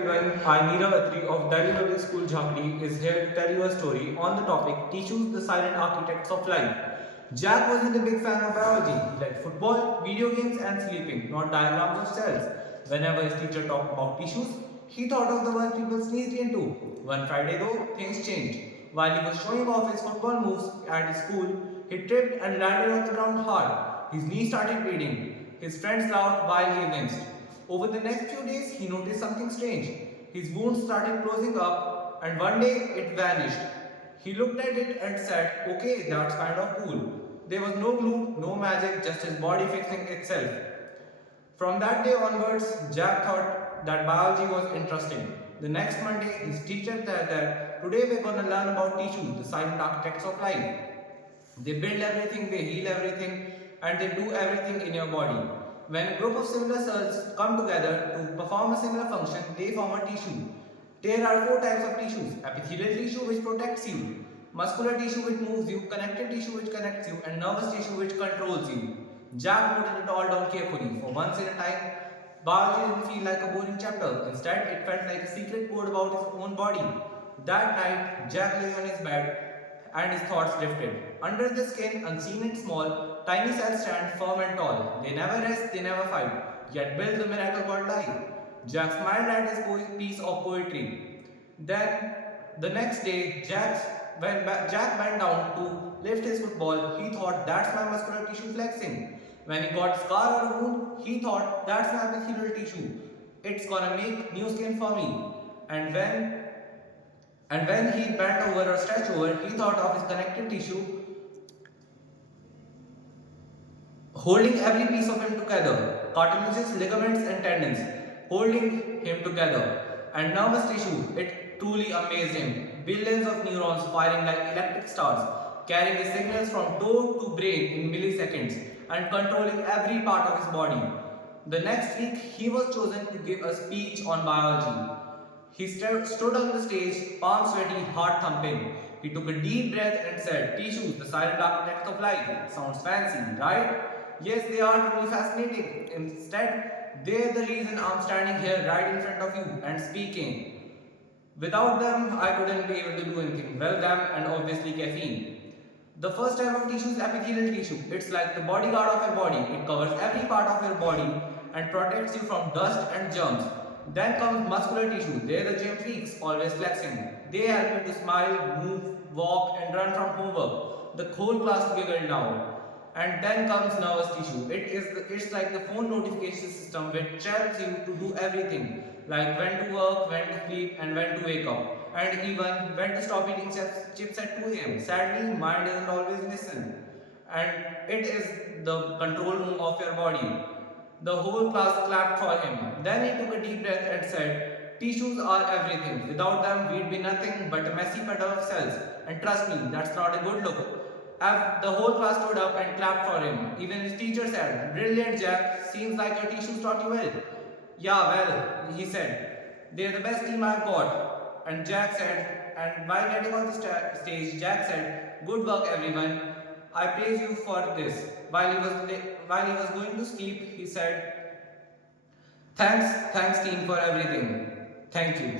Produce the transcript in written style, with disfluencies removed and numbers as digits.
Everyone, I Meera Atri of Delhi Public School Jhakri is here to tell you a story on the topic Tissues, the Silent Architects of Life. Jack wasn't a big fan of biology. He liked football, video games and sleeping, not diagrams of cells. Whenever his teacher talked about tissues, he thought of the ones people sneezed into. One Friday though, things changed. While he was showing off his football moves at his school, he tripped and landed on the ground hard. His knee started bleeding. His friends laughed while he winced. Over the next few days, he noticed something strange. His wound started closing up, and one day it vanished. He looked at it and said, "Okay, that's kind of cool." There was no glue, no magic, just his body fixing itself. From that day onwards, Jack thought that biology was interesting. The next Monday, his teacher said that today we're going to learn about tissues, the silent architects of life. They build everything, they heal everything, and they do everything in your body. When a group of similar cells come together to perform a similar function, they form a tissue. There are four types of tissues: epithelial tissue which protects you, muscular tissue which moves you, connective tissue which connects you, and nervous tissue which controls you. Jack noted it all down carefully. For once in a time, biology didn't feel like a boring chapter. Instead, it felt like a secret code about his own body. That night, Jack lay on his bed and his thoughts drifted. Under the skin, unseen and small, tiny cells stand firm and tall. They never rest, they never fight, yet build the miracle called life. Jack smiled at his piece of poetry. Then, the next day, when Jack bent down to lift his football, he thought, "That's my muscular tissue flexing." When he got a scar or a wound, he thought, "That's my epithelial tissue. It's gonna make new skin for me." And when he bent over or stretched over, he thought of his connective tissue holding every piece of him together, cartilages, ligaments, and tendons holding him together, and nervous tissue. It truly amazed him. Billions of neurons firing like electric stars, carrying his signals from toe to brain in milliseconds, and controlling every part of his body. The next week, he was chosen to give a speech on biology. He stood on the stage, palms sweaty, heart thumping. He took a deep breath and said, "Tissues, the silent architects of life." Sounds fancy, right? Yes, they are truly fascinating. Instead, they're the reason I'm standing here right in front of you and speaking. Without them, I couldn't be able to do anything. Well, them and obviously caffeine. The first type of tissue is epithelial tissue. It's like the bodyguard of your body. It covers every part of your body and protects you from dust and germs. Then comes muscular tissue. They're the gym freaks, always flexing. They help you to smile, move, walk, and run from homework. The whole class giggled now. And then comes nervous tissue. It's like the phone notification system which tells you to do everything, like when to work, when to sleep, and when to wake up, and even when to stop eating chips at 2 a.m. Sadly, mind doesn't always listen, and it is the control room of your body. The whole class clapped for him. Then he took a deep breath and said, "Tissues are everything. Without them, we'd be nothing but a messy puddle of cells. And trust me, that's not a good look." The whole class stood up and clapped for him. Even his teacher said, "Brilliant, Jack. Seems like your tissues taught you well." "Yeah, well," he said, "they're the best team I've got." And while getting on the stage, Jack said, "Good work, everyone. I praise you for this." While he was going to sleep, he said, "Thanks team for everything. Thank you."